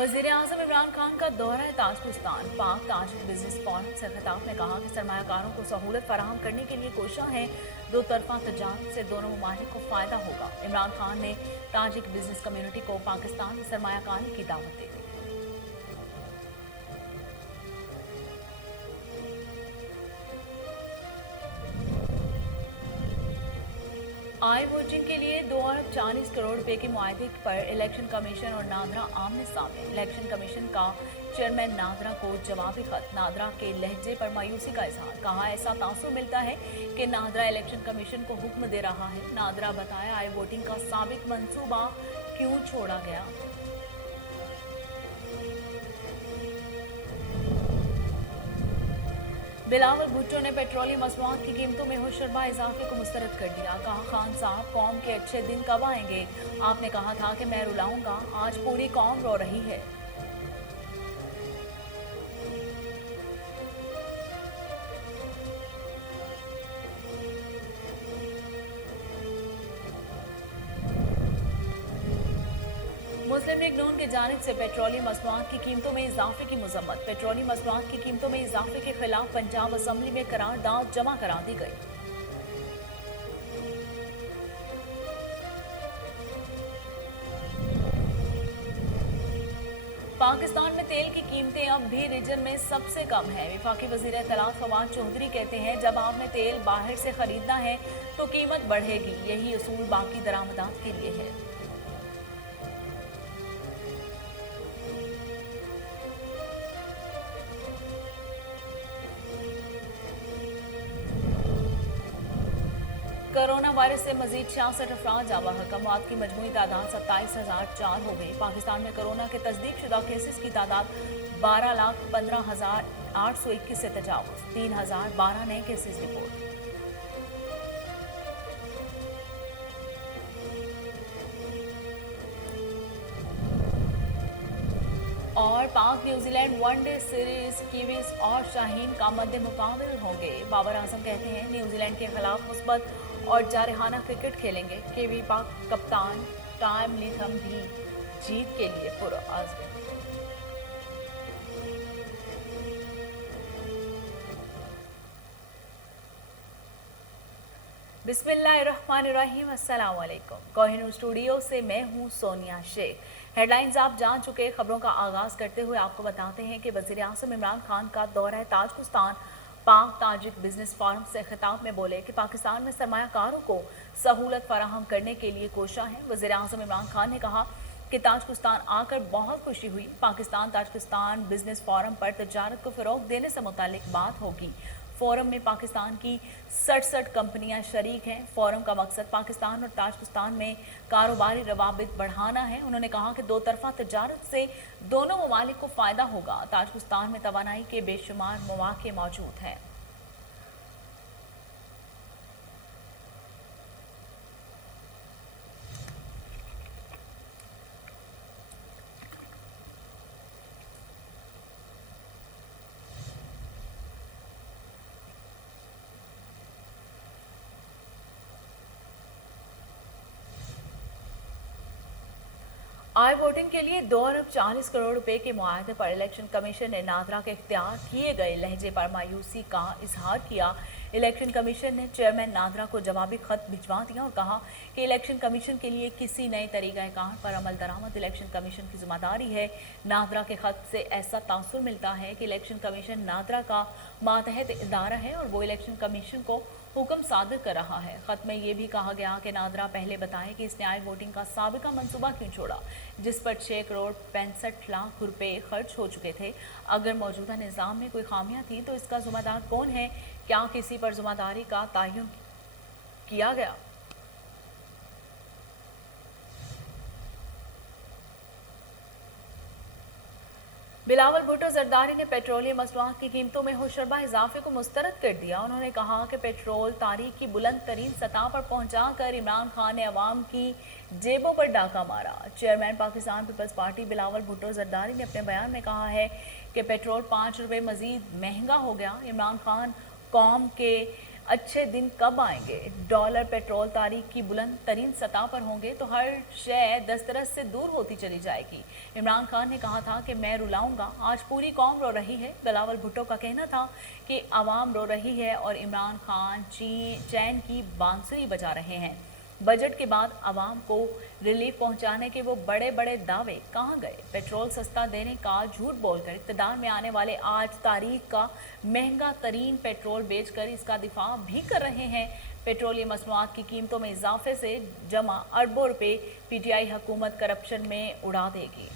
वज़ीर-ए-आज़म इमरान खान का दौरा ताजिकिस्तान। पाक ताजिक बिजनेस फोरम से खिताब में कहा कि सरमायाकारों को सहूलत फराहम करने के लिए कोशिश है। दो तरफा तजारत से दोनों ममालिक को फ़ायदा होगा। इमरान खान ने ताजिक बिजनेस कम्युनिटी को पाकिस्तान में सरमायाकारी की दावत दी। आई वोटिंग के लिए 2 अरब 40 करोड़ रुपए के मुआहदे पर इलेक्शन कमीशन और नादरा आमने सामने। इलेक्शन कमीशन का चेयरमैन नादरा को जवाबी खत। नादरा के लहजे पर मायूसी का इजहार। कहा, ऐसा तासुर मिलता है कि नादरा इलेक्शन कमीशन को हुक्म दे रहा है। नादरा बताया, आई वोटिंग का साबिक मंसूबा क्यों छोड़ा गया। बिलावल भुट्टो ने पेट्रोलियम मसनूआत की कीमतों में होशरबा इजाफे को मुस्तरद कर दिया। कहा, खान साहब, कौम के अच्छे दिन कब आएंगे? आपने कहा था कि मैं रुलाऊंगा, आज पूरी कौम रो रही है। मुस्लिम लीग नून की जानिब से पेट्रोलियम मसनूआत की कीमतों में इजाफे की मजम्मत। पेट्रोलियम मसनूआत की कीमतों में इजाफे के खिलाफ पंजाब असम्बली में करारदाद जमा करा दी गई। पाकिस्तान में तेल की कीमतें अब भी रीजन में सबसे कम है। वफाकी वजीर इत्तलात फवाद चौधरी कहते हैं, जब आपने तेल बाहर से खरीदना है तो कीमत बढ़ेगी। यही उसूल बाकी दरामदात के लिए है। कोरोना वायरस से मजीद 66 अफराद जाँ बहक। अमवात की मजमूई तादाद 27,004 हो गई। पाकिस्तान में कोरोना के तस्दीक शुदा केसेस की तादाद 12,15,821 से तजावुज। 3,012 नए केसेस रिपोर्ट। और पाक न्यूजीलैंड वनडे सीरीज कीवीज और शाहीन का मध्य मुकाबल होंगे। बाबर आजम कहते हैं, न्यूजीलैंड के खिलाफ मुस्बत और जारहाना क्रिकेट खेलेंगे। कीवी पाक कप्तान टाइम लीथम भी जीत के लिए पुरअज़्म। बिस्मिल्लाहिर्रहमानिर्रहीम। अस्सलाम वालेकुम। कोहिनूर स्टूडियो से मैं हूं सोनिया शेख। हेडलाइंस आप जान चुके। खबरों का आगाज करते हुए आपको बताते हैं कि वज़ीर-ए-आज़म इमरान खान का दौरा ताजिकिस्तान। पाक ताजिक बिजनेस फोरम से खिताब में बोले कि पाकिस्तान में सरमायाकारों को सहूलत फराहम करने के लिए कोशिश है। वज़ीर-ए-आज़म इमरान खान ने कहा कि ताजिकिस्तान आकर बहुत खुशी हुई। पाकिस्तान ताजिकिस्तान बिजनेस फोरम पर तजारत को फ़रोग़ देने से मुतालिक बात होगी। फोरम में पाकिस्तान की 67 कंपनियां शरीक हैं। फोरम का मकसद पाकिस्तान और ताजिकिस्तान में कारोबारी रवाबित बढ़ाना है। उन्होंने कहा कि दो तरफा तजारत से दोनों ममालिक को फ़ायदा होगा। ताजिकिस्तान में तवानाई के बेशुमार मौक़े मौजूद हैं। आई वोटिंग के लिए 2 अरब 40 करोड़ रुपए के मुआहदे पर इलेक्शन कमीशन ने नादरा के इख्तियार किए गए लहजे पर मायूसी का इजहार किया। इलेक्शन कमीशन ने चेयरमैन नादरा को जवाबी खत भिजवा दिया और कहा कि इलेक्शन कमीशन के लिए किसी नए तरीक़ाकार पर अमल दरामद इलेक्शन कमीशन की जिम्मेदारी है। नादरा के खत से ऐसा तासुर मिलता है कि इलेक्शन कमीशन नादरा का मातहत इदारा है और वो इलेक्शन कमीशन को हुक्म सादर कर रहा है। खत में यह भी कहा गया कि नादरा पहले बताए कि इसने आई वोटिंग का साबिका मंसूबा क्यों छोड़ा, जिस पर 6 करोड़ 65 लाख रुपए खर्च हो चुके थे। अगर मौजूदा निज़ाम में कोई खामियां थी तो इसका जिम्मेदार कौन है? क्या किसी पर जिम्मेदारी का तयन किया गया? बिलावल भुट्टो जरदारी ने पेट्रोलियम मसनूआत की कीमतों में होशरबा इजाफे को मुस्तरद कर दिया। उन्होंने कहा कि पेट्रोल तारीख की बुलंद तरीन सतह पर पहुंचाकर इमरान खान ने अवाम की जेबों पर डाका मारा। Chairman Pakistan Peoples Party Bilawal Bhutto Zardari ने अपने बयान में कहा है कि पेट्रोल 5 रुपये मजीद महंगा हो गया। इमरान खान कौम के अच्छे दिन कब आएंगे? डॉलर पेट्रोल तारीख की बुलंद तरीन सतह पर होंगे तो हर शय दस्तरस से दूर होती चली जाएगी। इमरान खान ने कहा था कि मैं रुलाऊंगा, आज पूरी कौम रो रही है। बिलावल भुट्टो का कहना था कि आवाम रो रही है और इमरान खान चैन की बांसुरी बजा रहे हैं। बजट के बाद आवाम को रिलीफ पहुंचाने के वो बड़े बड़े दावे कहां गए? पेट्रोल सस्ता देने का झूठ बोलकर इक़्तिदार में आने वाले आज तारीख का महंगा तरीन पेट्रोल बेचकर इसका दिफा भी कर रहे हैं। पेट्रोलियम मसनूआत की कीमतों में इजाफे से जमा अरबों रुपए पीटीआई हुकूमत करप्शन में उड़ा देगी।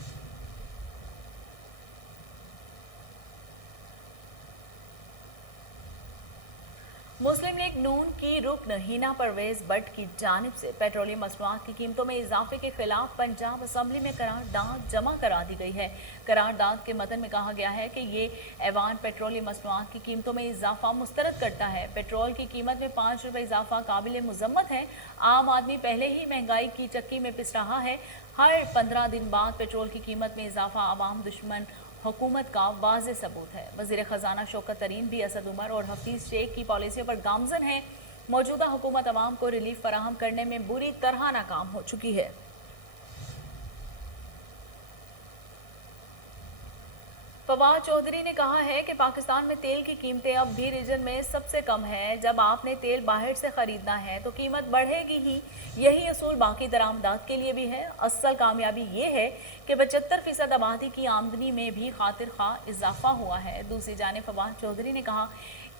मुस्लिम लीग नून की रुकन हिना परवेज भट्ट की जानिब से पेट्रोलियम मसनूआत की कीमतों में इजाफे के खिलाफ पंजाब असम्बली में करारदाद जमा करा दी गई है। करारदाद के मतन में कहा गया है कि ये ऐवान पेट्रोलियम मसनूआत की कीमतों में इजाफा मुस्तरद करता है। पेट्रोल की कीमत में 5 रुपये इजाफा काबिल मुजम्मत है। आम आदमी पहले ही महंगाई की चक्की में पिस रहा है। हर 15 दिन बाद पेट्रोल की कीमत में इजाफा आवाम दुश्मन हुकूमत का वाज़ेह सबूत है। वज़ीर ख़जाना शौकत तरीन भी असद उमर और हफीज़ शेख की पॉलिसियों पर गामजन है। मौजूदा हुकूमत अवाम को रिलीफ फराहम करने में बुरी तरह नाकाम हो चुकी है। फवाद चौधरी ने कहा है कि पाकिस्तान में तेल की कीमतें अब भी रीजन में सबसे कम है। जब आपने तेल बाहर से खरीदना है तो कीमत बढ़ेगी ही। यही असूल बाकी दरामदात के लिए भी है। असल कामयाबी ये है कि 75% आबादी की आमदनी में भी खातिर खा इजाफा हुआ है। दूसरी जानिब फवाद चौधरी ने कहा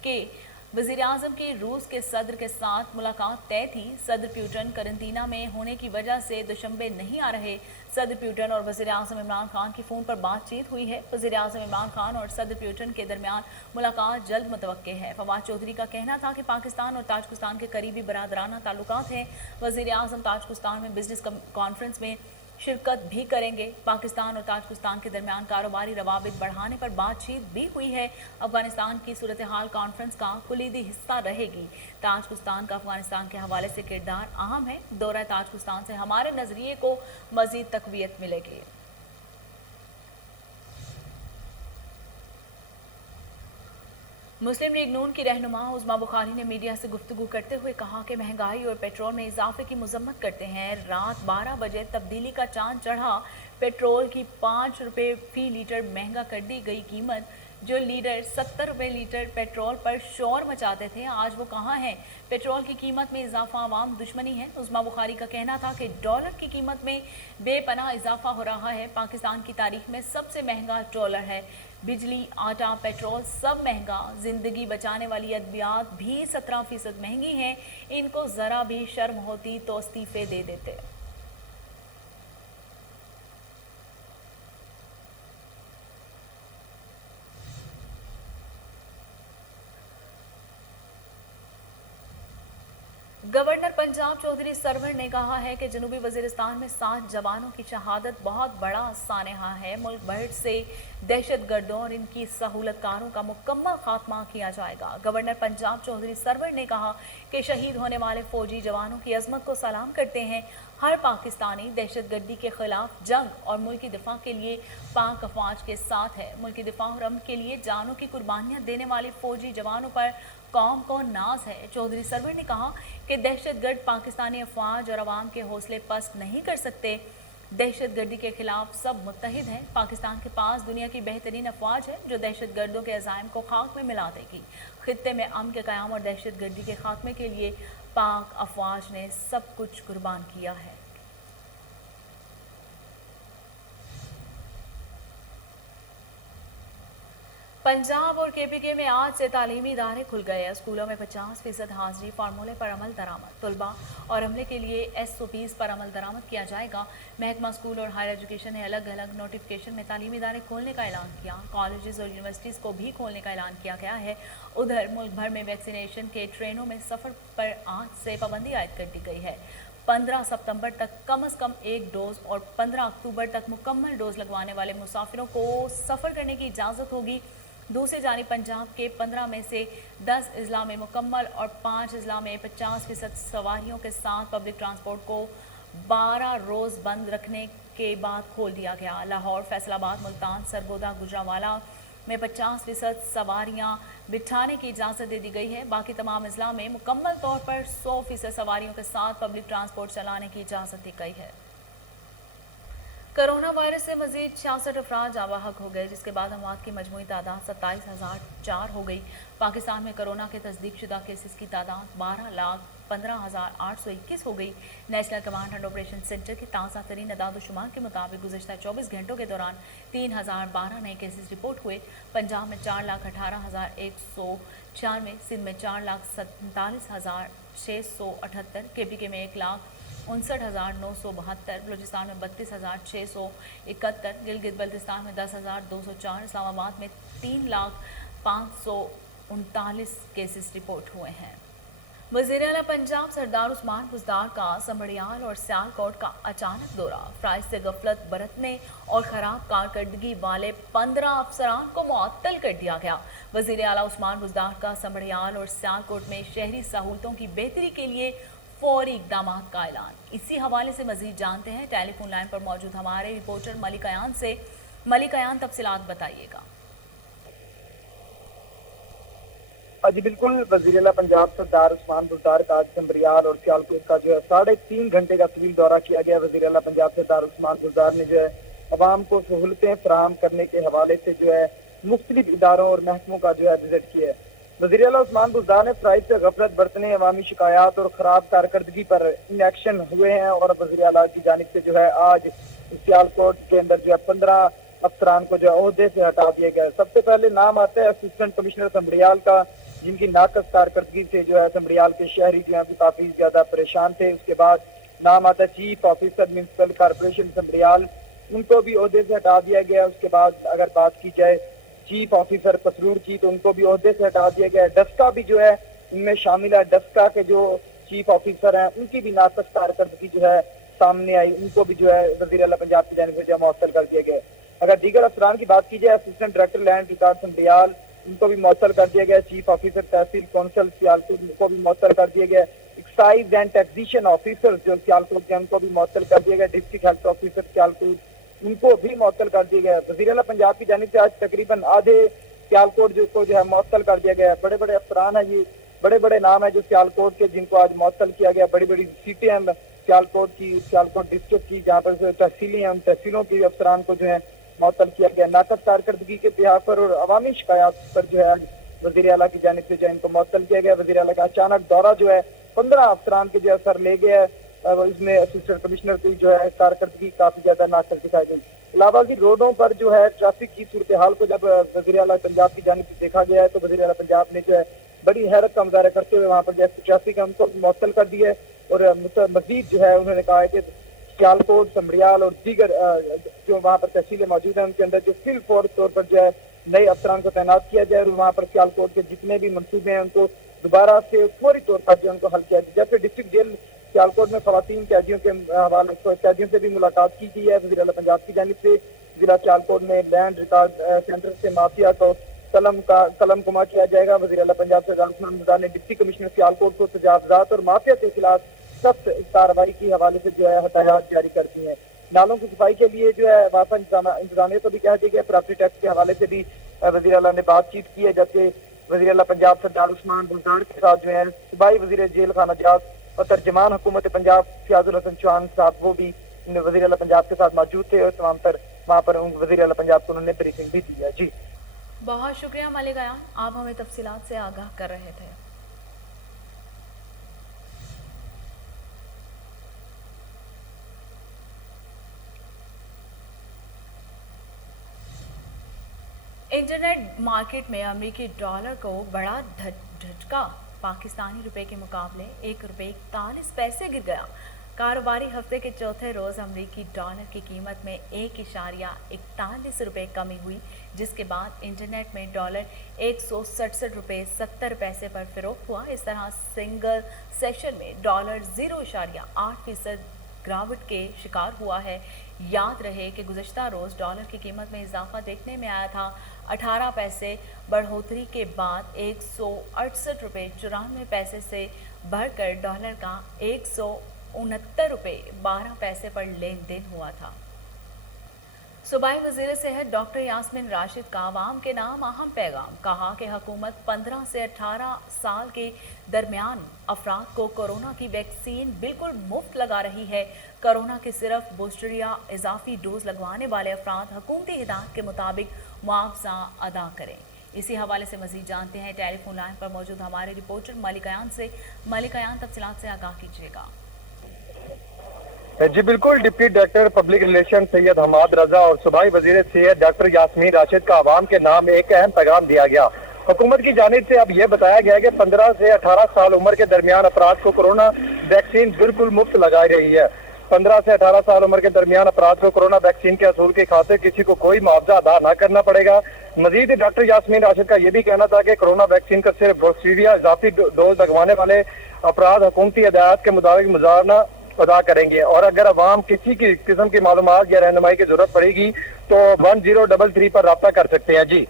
कि वज़ीर आज़म की रूस के सदर के साथ मुलाकात तय थी। सदर प्यूटन करंटीना में होने की वजह से दुशंबे नहीं आ रहे। सदर प्यूटन और वज़ीर आज़म इमरान खान की फ़ोन पर बातचीत हुई है। वज़ीर आज़म इमरान खान और सदर प्यूटन के दरमियान मुलाकात जल्द मुतवक्के है। फवाद चौधरी का कहना था कि पाकिस्तान और ताजिकिस्तान के करीबी बरादराना ताल्लुकात हैं। वज़ीर आज़म ताजिकिस्तान में बिजनेस कॉन्फ्रेंस में शिरकत भी करेंगे। पाकिस्तान और ताजिकिस्तान के दरमियान कारोबारी रवाबित बढ़ाने पर बातचीत भी हुई है। अफगानिस्तान की सूरत हाल कॉन्फ्रेंस का कुलीदी हिस्सा रहेगी। ताजिकिस्तान का अफगानिस्तान के हवाले से किरदार अहम है। दौरा ताजिकिस्तान से हमारे नजरिए को मजीद तकवीत मिलेगी। मुस्लिम लीग नून की रहनुमा उज़मा बुखारी ने मीडिया से गुफ्तगू करते हुए कहा कि महंगाई और पेट्रोल में इजाफे की मजम्मत करते हैं। रात 12 बजे तब्दीली का चांद चढ़ा। पेट्रोल की 5 रुपये फी लीटर महंगा कर दी गई। कीमत जो लीडर 70 रुपये लीटर पेट्रोल पर शोर मचाते थे, आज वो कहाँ हैं? पेट्रोल की कीमत में इजाफा आवाम दुश्मनी है। उज़मा बुखारी का कहना था कि डॉलर की कीमत में बेपनाह इजाफा हो रहा है। पाकिस्तान की तारीख में सबसे महंगा डॉलर है। बिजली, आटा, पेट्रोल सब महंगा। जिंदगी बचाने वाली अद्वियात भी 17% महंगी हैं। इनको जरा भी शर्म होती तो इस्तीफे दे देते। गवर्नर पंजाब चौधरी सरवर ने कहा है कि जनूबी वजीरिस्तान में 7 जवानों की शहादत बहुत बड़ा सानहा है। मुल्क भर से दहशत गर्दों और इनकी सहूलतकारों का मुकम्मल खात्मा किया जाएगा। गवर्नर पंजाब चौधरी सरवर ने कहा कि शहीद होने वाले फौजी जवानों की अजमत को सलाम करते हैं। हर पाकिस्तानी दहशत गर्दी के खिलाफ जंग और मुल्क की दिफा के लिए पाक अफवाज के साथ है। मुल्क की दिफा और अमन के लिए जानों की कुर्बानियां देने वाले फौजी जवानों पर कौम को नाज है। चौधरी सरवर ने कहा कि दहशतगर्द पाकिस्तानी अफवाज और अवाम के हौसले पस्त नहीं कर सकते। दहशतगर्दी के खिलाफ सब मुत्तहिद हैं। पाकिस्तान के पास दुनिया की बेहतरीन अफवाज है जो दहशतगर्दों के अज़ाइम को खाक में मिला देगी। खित्ते में अमन के क़याम और दहशतगर्दी के खात्मे के लिए पाक अफवाज ने सब कुछ कुर्बान किया है। पंजाब और केपीके में आज से तालीमी इदारे खुल गए। स्कूलों में 50% हाजिरी फार्मूले पर अमल दरामद। तलबा और अमले के लिए SOPs पर अमल दरामद किया जाएगा। महकमा स्कूल और हायर एजुकेशन ने अलग अलग नोटिफिकेशन में तालीमी इदारे खोलने का ऐलान किया। कॉलेजेस और यूनिवर्सिटीज़ को भी खोलने का ऐलान किया गया है। उधर मुल्क भर में वैक्सीनेशन के ट्रेनों में सफ़र पर आज से पाबंदी आयद कर दी गई है। 15 सितंबर तक कम से कम 1 डोज और 15 अक्टूबर तक मुकम्मल डोज लगवाने वाले मुसाफिरों को सफ़र करने की इजाज़त होगी। दूसरी जानिब पंजाब के 15 में से 10 अजला में मुकम्मल और 5 अजला में 50% सवारियों के साथ पब्लिक ट्रांसपोर्ट को 12 रोज़ बंद रखने के बाद खोल दिया गया। लाहौर, फैसलाबाद, मुल्तान, सरगोदा, गुजरांवाला, में 50% सवारियां बिठाने की इजाज़त दे दी गई है। बाकी तमाम अजला में मुकम्मल तौर पर 100% सवारियों के साथ पब्लिक ट्रांसपोर्ट चलाने की इजाज़त दी गई है। कोरोना वायरस से मजीद 66 अफराद जाँ बहक हो गए, जिसके बाद अमवात की मजमूई तादाद 27,004 हो गई। पाकिस्तान में कोरोना के तस्दीक शुदा केसेस की तादाद 12,15,821 हो गई। National command and operation centre की ताज़ा तरीन अदाद-ओ-शुमार के मुताबिक गुज़श्ता 24 घंटों के दौरान 3,012 नए केसेस रिपोर्ट हुए। पंजाब में 4,18,196, सिंध में 4,47,678, KPK में 1,59,972, बलूचिस्तान में 32,671, गिलगित बल्तिस्तान में 10,204, इस्लामाबाद में 3,05,39 केसेस रिपोर्ट हुए हैं। वज़ीर-ए-आला पंजाब सरदार उस्मान बुज़दार का संभड़ियाल और सियालकोट का अचानक दौरा, फ्राइज से गफलत बरतने और खराब कारकर्दगी वाले 15 अफसरान को मुअत्तल कर दिया गया। वज़ीर-ए-आला उस्मान बुज़दार का संभड़ियाल और सियालकोट में शहरी सहूलतों की बेहतरी के लिए फौरी इक़दामात का ऐलान। इसी हवाले से मजीद जानते हैं टेलीफोन लाइन पर मौजूद हमारे रिपोर्टर मलिक अयान से। मलिक अयान, तफसीलात बताइएगा। जी बिल्कुल, वज़ीर-ए-आला पंजाब सरदार उस्मान बुज़दार का आज संभड़ियाल और सियालकोट का 3.5 घंटे का तवील दौरा किया गया। वज़ीर-ए-आला पंजाब सरदार उस्मान बुज़दार ने अवाम को सहूलतें फराहम करने के हवाले से मुख्तलिफ इदारों और महकमों का विजिट किया है। वज़ीर-ए-आला उस्मान बुज़दार ने फ्राइज से गफलत बरतने, अवामी शिकायत और खराब कारकर्दगी पर इनएक्शन हुए हैं और वज़ीर-ए-आला की जानिब से आज सियालकोट के अंदर 15 अफसरान को ओहदे से हटा दिया गया। सबसे पहले नाम आता है असिस्टेंट कमिश्नर संभड़ियाल का, जिनकी नाकस कारकर्दगी से संभड़ियाल के शहरी काफी ज्यादा परेशान थे। उसके बाद नाम आता है चीफ ऑफिसर म्युनिसिपल कॉर्पोरेशन संभड़ियाल, उनको भी ओहदे से हटा दिया गया। उसके बाद अगर बात की जाए चीफ ऑफिसर पसरूर की, तो उनको भी ओहदे से हटा दिया गया। डस्का भी इनमें शामिल है। डस्का के जो चीफ ऑफिसर हैं उनकी भी नाकस कारकर्दगी सामने आई, उनको भी वज़ीर-ए-आला पंजाब की जानिब से मुअत्तल कर दिया गया। अगर दीगर अफसरान की बात की जाए, असिस्टेंट डायरेक्टर लैंड रिकॉर्ड संभड़ियाल, उनको भी मुअत्तल कर दिया गया। चीफ ऑफिसर तहसील कौंसल सियालकोट, उनको भी मुअत्तल कर दिया गया। एक्साइज एंड टैक्सेशन ऑफिसर जो सियालकोट के, उनको भी मुअत्तल कर दिया गया। डिस्ट्रिक्ट हेल्थ ऑफिसर सियालकोट, उनको भी मुअत्तल कर दिया गया। वज़ीर-ए-आला पंजाब की जानिब से आज तकरीबन आधे सियालकोट को मुअत्तल कर दिया गया। बड़े बड़े अफसरान है, ये बड़े बड़े नाम है जो सियालकोट के, जिनको आज मुअत्तल किया गया। बड़ी बड़ी सीटें हैं सियालकोट की, सियालकोट डिस्ट्रिक्ट की, जहाँ पर तहसीलें हैं, उन तहसीलों के अफसरान को मुअत्तल किया गया। नाकस कारकर्दगी के बिहार पर और अवामी शिकायत पर वज़ीर-ए-आला की जानिब से इनको मुअत्तल किया गया। वज़ीर-ए-आला का अचानक दौरा 15 अफसरान के सर ले गया है। इसमें असिस्टेंट कमिश्नर की कारकर्दगी काफी ज्यादा नाकस दिखाई गई। इलावा की रोडों पर ट्रैफिक की सूरत हाल को जब वज़ीर-ए-आला पंजाब की जानिब से देखा गया है, तो वज़ीर-ए-आला पंजाब ने बड़ी हैरत का मुजाहरा करते हुए वहाँ पर ट्रैफिक है उनको मुअत्तल कर दिया है। और मजीद उन्होंने कहा है कि सियालकोट, संभड़ियाल और दीगर जो वहाँ पर तहसीलें मौजूद हैं, उनके अंदर फिल फौर तौर पर नए अफसरान को तैनात किया जाए और वहाँ पर सियालकोट के जितने भी मनसूबे हैं उनको दोबारा से फौरी तौर पर उनको हल किया जाए। जैसे डिस्ट्रिक्ट जेल सियालकोट में खवातीन कैदियों के हवाले कैदियों से भी मुलाकात की गई है वज़ीर-ए-आला पंजाब की जानिब से। जिला सियालकोट में लैंड रिकॉर्ड सेंटर से माफिया को कलम किया जाएगा। वज़ीर-ए-आला पंजाब सरदार उस्मान बुज़दार ने डिप्टी कमिश्नर सियालकोट को तजावुज़ात और माफिया के खिलाफ सख्त कार्रवाई के हवाले से हदायत जारी कर दी है। नालों की सफाई के लिए वाफा इंतजामिया को भी कह दिया गया। प्रॉपर्टी टैक्स के हवाले से भी वज़ीर-ए-आला ने बातचीत की है, जबकि वज़ीर-ए-आला पंजाब सरदार उस्मान बुज़दार के साथ सूबाई वज़ीर जेल खाना जात और तर्जमान हुकूमत पंजाब फियाजुल हसन चौहान साहब, वो भी वज़ीर-ए-आला पंजाब के साथ मौजूद थे और तमाम पर वहाँ पर वज़ीर-ए-आला पंजाब को उन्होंने ब्रीफिंग भी दी है। जी बहुत शुक्रिया मलिक अयान, आप हमें तफसीलात से आगाह कर रहे थे। इंटरनेट मार्केट में अमेरिकी डॉलर को बड़ा झटका, पाकिस्तानी रुपए के मुकाबले ₹1.41 गिर गया। कारोबारी हफ्ते के चौथे रोज अमेरिकी डॉलर की कीमत में 1.41 रुपये कमी हुई, जिसके बाद इंटरनेट में डॉलर ₹167.70 पर फरोख्त हुआ। इस तरह सिंगल सेशन में डॉलर 0.8% गिरावट के शिकार हुआ है। याद रहे कि गुज़श्ता रोज़ डॉलर की कीमत में इजाफा देखने में आया था। 18 पैसे बढ़ोतरी के बाद ₹168.94 से बढ़कर डॉलर का ₹169.12 पर लेन देन हुआ था। सूबाई वज़ीर सेहत डॉक्टर यास्मीन राशिद का आवाम के नाम अहम पैगाम। कहा कि हुकूमत 15 से 18 साल के दरमियान अफराद को कोरोना की वैक्सीन बिल्कुल मुफ्त लगा रही है। कोरोना के सिर्फ बूस्टर या इजाफी डोज लगवाने वाले अफराद हुकूमती हिदायत के मुताबिक मुआवजा अदा करें। इसी हवाले से मजीद जानते हैं टेलीफोन लाइन पर मौजूद हमारे रिपोर्टर मलिक अयान से। मलिक अयान, तफसीलात से आगाह कीजिएगा। जी बिल्कुल, deputy director public relation Syed Hammad Raza और सूबाई वजीर सेहत डॉक्टर यास्मीन राशिद का आवाम के नाम एक अहम पैगाम दिया गया। हुकूमत की जानिब से अब यह बताया गया कि 15 से 18 साल उम्र के दरमियान अफराद को कोरोना वैक्सीन बिल्कुल मुफ्त लगाई रही है। 15 से 18 साल उम्र के दरमियान अफराद को कोरोना वैक्सीन के असूल की खातिर किसी को कोई मुआवजा अदा न करना पड़ेगा। मजीद डॉक्टर यास्मीन राशिद का यह भी कहना था कि कोरोना वैक्सीन का सिर्फ बूस्टर या इजाफी डोज लगवाने वाले अफराद हुकूमती हिदायत के मुताबिक मुआवजा अदा करेंगे और अगर अवाम किसी की किस्म की मालूमात या रहनुमाई की जरूरत पड़ेगी तो 1033 पर राब्ता कर सकते हैं। जी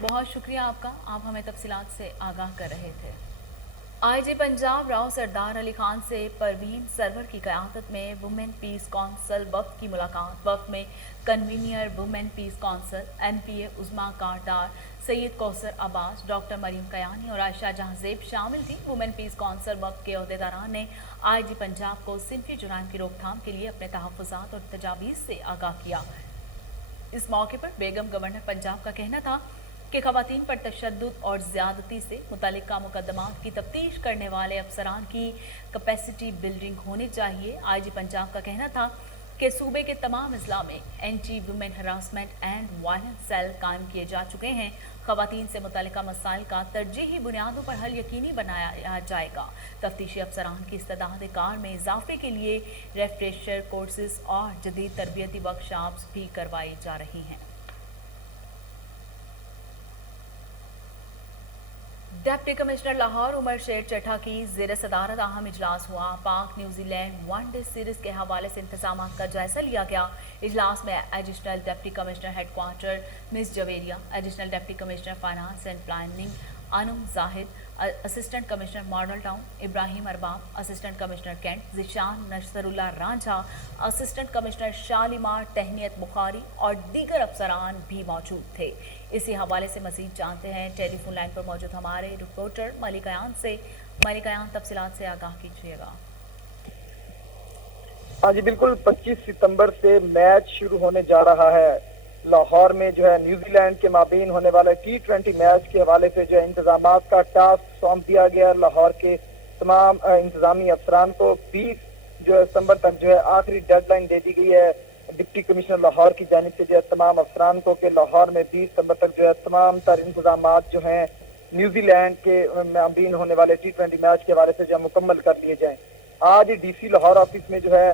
बहुत शुक्रिया आपका, आप हमें तफसीलात से आगाह कर रहे थे। आईजी पंजाब राव सरदार अली खान से परवीन सरवर की क़यादत में वुमेन पीस काउंसिल वफ्द की मुलाकात। वफ्द में convener women piece council MPA उस्मा कारदार, सैयद कौसर अब्बास, डॉक्टर मरीम कयानी और आयशा जहांजेब शामिल थी। वुमेन पीस काउंसिल वफ्द के अहदेदारान ने आईजी पंजाब को सिनफी जुराइम की रोकथाम के लिए अपने तहफ़्फ़ुज़ात और तजावीज़ से आगाह किया। इस मौके पर बेगम गवर्नर पंजाब का कहना था कि ख़वातीन पर तशद्दुद और ज़्यादती से मुतल्लिक़ा मुकदमात की तफ्तीश करने वाले अफसरान की कैपेसिटी बिल्डिंग होनी चाहिए। आईजी पंजाब का कहना था कि सूबे के तमाम अजला में anti women harassment and violence cell कायम किए जा चुके हैं। ख़वातीन से मुतल्लिक़ा मसाइल का तरजीही बुनियादों पर हल यकीनी बनाया जाएगा। तफ्तीशी अफसरान की इस्तेदाद कार में इजाफे के लिए रेफ्रेशर कोर्सेज और जदीद तरबियती वर्कशॉप्स भी करवाई जा रही हैं। डिप्टी कमिश्नर लाहौर उमर शेर चट्ठा की ज़ेर सदारत अहम इजलास हुआ। पाक न्यूजीलैंड वनडे सीरीज के हवाले से इंतजाम का जायजा लिया गया। इजलास में additional deputy commissioner headquarter miss Javeria, additional deputy commissioner finance and planning Anum Zahid, assistant commissioner model town Ibrahim Arbab, assistant commissioner cantt Zeeshan Nasrullah Ranjha, assistant commissioner Shalimar Tehniyat Bukhari और दीगर अफसरान भी मौजूद थे। इसी हवाले से मजीद जानते हैं टेलीफोन लाइन पर मौजूद हमारे रिपोर्टर मलिक अयान से। मलिक अयान, तफसीलात से आगाह कीजिएगा। हाँ जी बिल्कुल, 25 सितंबर से मैच शुरू होने जा रहा है। लाहौर में जो है न्यूजीलैंड के माबीन होने वाले T20 मैच के हवाले से जो है इंतजामात का टास्क सौंप दिया गया। लाहौर के तमाम इंतजामी अफसरान को 20 जो है सितंबर तक जो है आखिरी डेडलाइन दे दी गई है। डिप्टी कमिश्नर लाहौर की जानिब से जो है तमाम अफसरान को कि लाहौर में 20 सितंबर तक जो है तमाम तर इंतजामात जो हैं न्यूजीलैंड के माबीन होने वाले T20 मैच के हवाले से जो है मुकम्मल कर लिए जाएं। आज DC लाहौर ऑफिस में जो है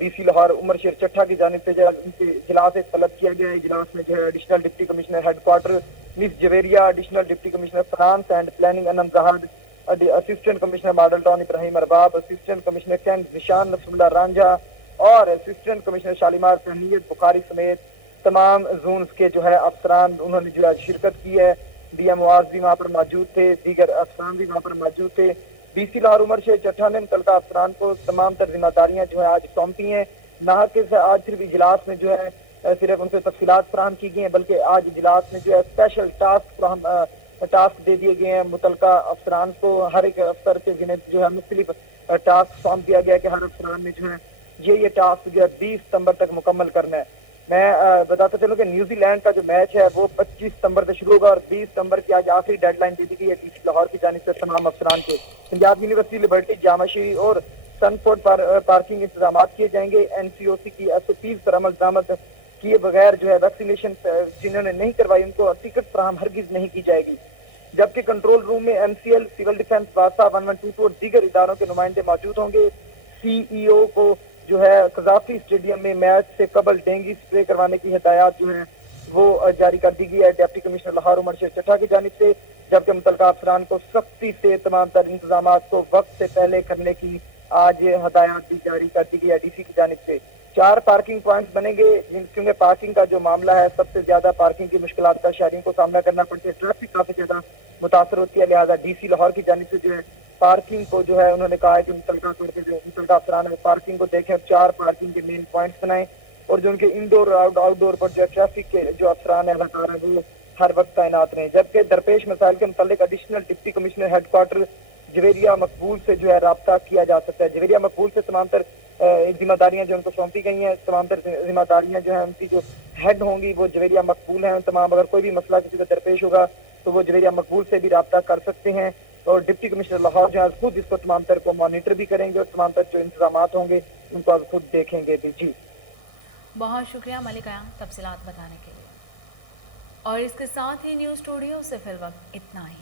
DC लाहौर उमर शेर चट्ठा की जानिब से जो है इजलास एक तलब किया गया है। इजलास में जो है additional deputy commissioner headquarter miss Javeria, additional deputy commissioner finance and planning Anam Zahid, assistant commissioner model town Ibrahim Arbab, assistant commissioner cantt Zeeshan Nasrullah Ranjha और असिस्टेंट कमिश्नर शालीमार तहनीत बुखारी समेत तमाम जोन्स के जो है अफसरान उन्होंने जो है शिरकत की है। DM मुआज भी वहाँ पर मौजूद थे, दीगर अफसरान भी वहाँ पर मौजूद थे। DC लाहौर उमर शेर चट्ठा ने मुतल्लिका अफसरान को तमाम तर जिम्मेदारियाँ जो है आज सौंपी हैं। ना कि आज सिर्फ इजलास में जो है सिर्फ उनसे तफसीलात फराहम की गई हैं, बल्कि आज इजलास में जो है स्पेशल टास्क दे दिए गए हैं। मुतल्लिका अफसरान को हर एक अफसर के जिन्हें जो है मुख्तलिफ टास्क सौंप दिया गया है कि हर अफसरान ने जो है ये टास्क जो है 20 सितंबर तक मुकम्मल करना है। मैं बताता चलूं कि न्यूजीलैंड का जो मैच है वो 25 सितंबर से शुरू होगा और 20 सितंबर की आज आखिरी डेडलाइन दे दी गई है DC लाहौर की जानिब से तमाम अफसरान को। पंजाब यूनिवर्सिटी लिबर्टी जामाशरी और सनफोर्ड पार्किंग इंतजाम किए जाएंगे। NCOC की SOPs पर अमल दरामद किए बगैर जो है वैक्सीनेशन जिन्होंने नहीं करवाई उनको टिकट फराहम हरगिज नहीं की जाएगी। जबकि कंट्रोल रूम में MCL, सिविल डिफेंस, वासा 1122 और दीगर इदारों के नुमाइंदे मौजूद होंगे। CEO को जो है कजाफी स्टेडियम में मैच से कबल डेंगू स्प्रे करवाने की हिदायत जो है वो जारी कर दी गई है डिप्टी कमिश्नर लाहौर उमर शेर चट्ठा की जानिब से। जबकि मुतल्लिका अफसरान को सख्ती से तमाम तर इंतजाम को वक्त से पहले करने की आज हिदायत भी जारी कर दी गई है DC की जानिब से। 4 पार्किंग पॉइंट्स बनेंगे क्योंकि पार्किंग का जो मामला है सबसे ज्यादा पार्किंग की मुश्किलात का शहरियों को सामना करना पड़ता है। ट्रैफिक काफी ज्यादा मुतासर होती है, लिहाजा DC लाहौर की जानिब से जो है पार्किंग को जो है उन्होंने कहा है कि मुतल्लिका अफसरान है पार्किंग को देखें और 4 पार्किंग के मेन पॉइंट्स बनाएं। اور جو ان کے انڈور اور آؤٹ ڈور پر جو ٹریفک کے جو افسران اہلکار ہیں وہ ہر وقت تعینات رہیں. جبکہ درپیش مسائل کے متعلق additional deputy commissioner headquarter Javeria Maqbool سے جو ہے رابطہ کیا جا سکتا ہے. جویریہ مقبول سے تمام تر ذمہ داریاں جو ان کو سونپی گئی ہیں, تمام تر ذمہ داریاں جو ہیں ان کی جو ہیڈ ہوں گی وہ جویریہ مقبول ہیں. تمام اگر کوئی بھی مسئلہ کسی کو درپیش ہوگا تو وہ جویریہ مقبول سے بھی رابطہ کر سکتے ہیں, اور ڈپٹی کمشنر لاہور جو ہے خود اس کو تمام تر کو مانیٹر بھی کریں گے اور تمام تر جو انتظامات ہوں گے ان کو خود دیکھیں گے بھی. جی بہت شکریہ ملک عیاں تفصیلات بتانے کے لیے. اور اس کے ساتھ ہی نیوز اسٹوڈیو سے فی الوقت اتنا ہی.